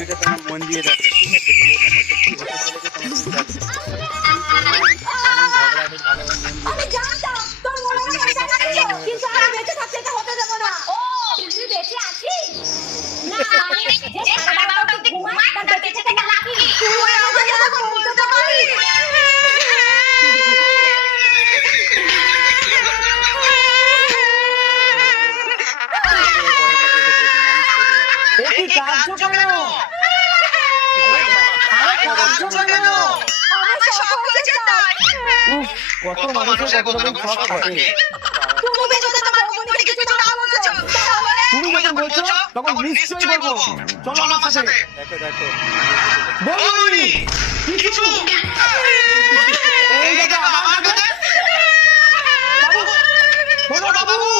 ভিডিওটা তোমরা মন দিয়ে দেখো, ঠিক আছে? ভিডিওটার মধ্যে কি হতে চলেছে তোমরা বুঝতে পারছো। আমি জানতাম তোর মনে হয় এটা নাকি, কিন্তু আমি বেঁচে থাকতে এটা হতে দেব না। ও তুই বেঁচে আছিস না? যে সারা রাত অবধি ঘুমায় তার বেঁচে থেকে লাকি তুই আমাকে এটা বলতে পারিস? কি কাঁদছো কেন? আমার শখ হয়েছে তাই। কত মানুষের কত রকম শখ থাকে। তুমি বেঁচে থাকতে বৌমনিকে কিছু না বলছো তাহলে তুমি যখন বলছো তখন নিশ্চয়ই বলবো। চলো আমার সাথে। দেখো দেখো বৌমনি কিছু এই দেখো আমার কাছে বাবু, শোনো বাবু।